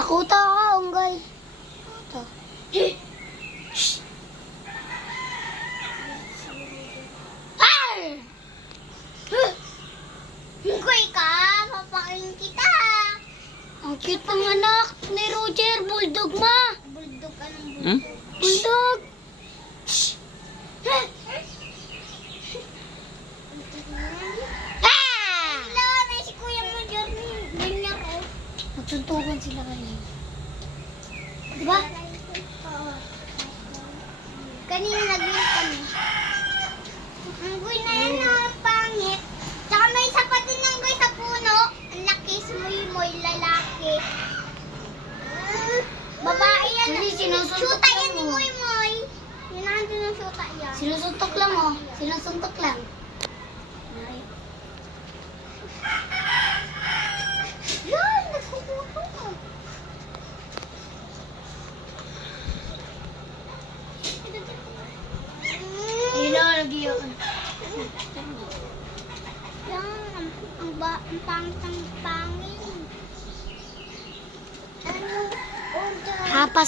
Pakuta ka, unggoy. Pakuta. Unggoy ka, papakin kita. Ang cute ng anak ni Roger. Bulldog, ma. Bulldog ka ng Hmm? Bulldog. Hello, na si Kuya mo, Jordan. Ganyan ko. Magsuntukan sila kanina. Diba? Kanina nag-meet kami. Unggoy na yan, ang pangit. Tsaka may isa pa din unggoy sa puno. Ang laki, sumuy-moy, lalaki. Babae yan. Hindi, sinusuntok Shoota yan lang ni mo. Moy-moy. Yun ang ng shoota yan. Sinusuntok lang, oh. Sinusuntok lang. Yan, nagkukuto. Ayun na, lagi yun. Yan, ang pangit. Ano, order. Hapas